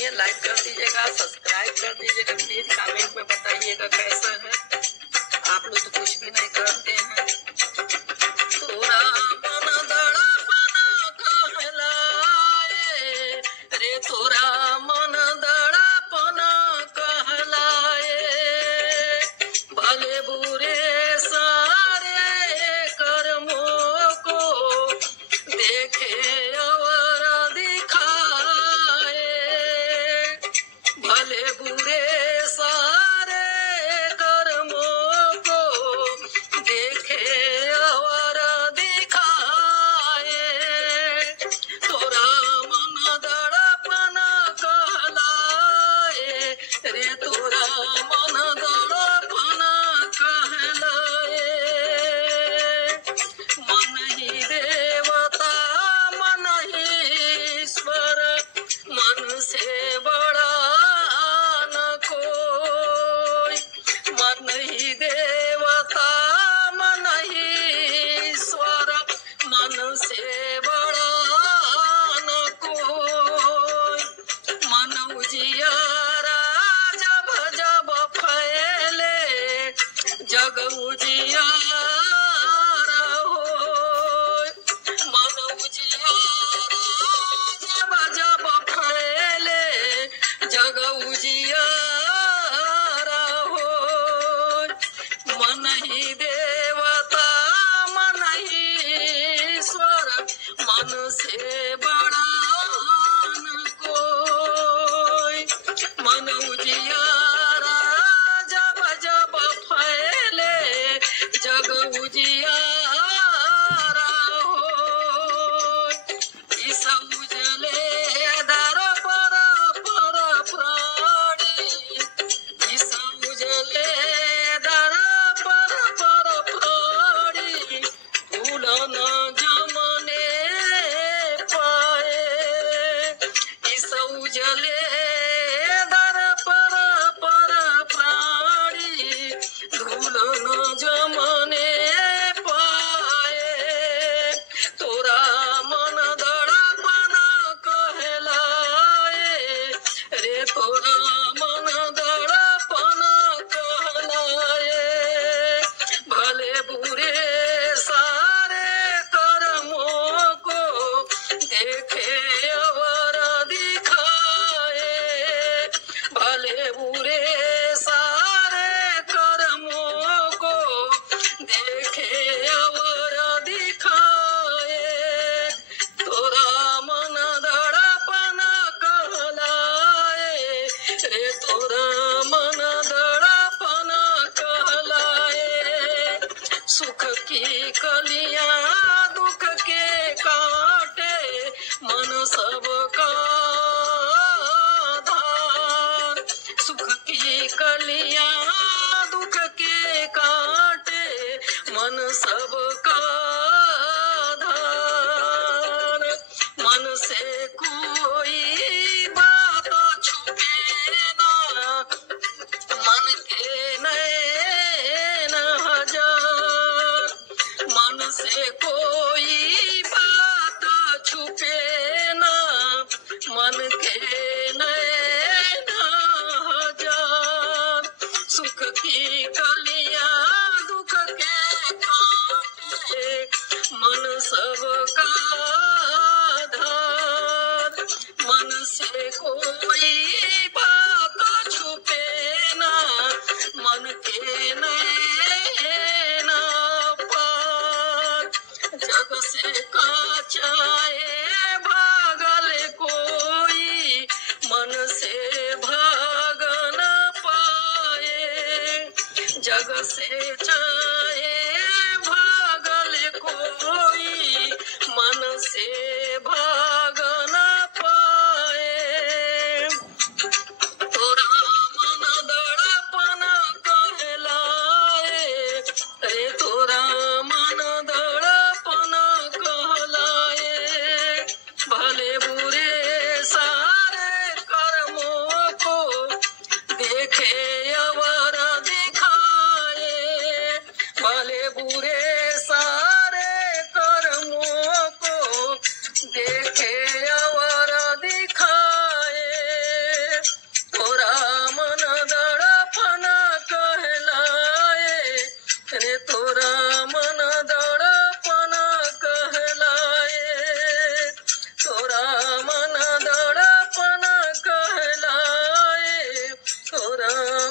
सुनिए, लाइक कर दीजिएगा, सब्सक्राइब कर दीजिएगा, प्लीज कमेंट में बताइएगा कैसा है। आप लोग तो कुछ भी नहीं करते हैं। तोरा मन दड़पना कहलाए रे, तोरा मन दड़पना कहलाए, भले बुरे सारे कर्मों को देखे और दिखाए, भले बुरे सारे कर्मों को देखे और दिखाए, तोरा मन दड़पना कहलाए रे, तोरा मन दड़पना कहलाए। मन ही देवता मन ही ईश्वर, मन से बड़ा न कोई, मन ही देवता मन ही ईश्वर, मन से बड़ा न कोई। मन उजियारा जब जब फैले, जग उजियारा होय, मन उजियारा जब जब फैले, जग उजियारा होय। मन ही देवता मन ही ईश्वर, मन से बड़ा न कोई। मन उजियारा जब जब फैले, जग उजियारा होय। इस उजले दर पर प्राणी, इस उजले दर पर प्राणी, भूल न जमने पाए। इस उजले दर पर प्राणी, धूल न जमने पाए, तोरा मन दड़पना कहलाए रे, तोरा मन दड़पना कहलाए, भले बुरे सारे कर्मों को देखे और दिखाए, भले बुरे सारे कर्मों को देखे और दिखाए, तोरा मन दड़पना कहलाए रे, तोरा मन दड़पना कहलाए। सुख की कलियां दुख के काटे, मन सबका धान। सुख की कलियां दुख के काटे, मन सबका धान। मन से कोई बात छुपे ना, मन के नैन हजार। मन से कोई बात छुपे ना, मन के नैन हजार। सुख की कलियां दुख के काटे, मन सबका धान। मन से कोई बात छुपे ना, मन के नैन पार। जग से काचाए भागल कोई, मन से भाग न पाए। जग से चाहे भागल कोई, मन से भाग न पाए, तोरा मन दड़पना कहलाए रे, तोरा मन दड़पना कहलाए, भले बुरे सारे कर्मों को देखे और दिखाए, भले बुरे सारे कर्मों को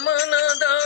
मन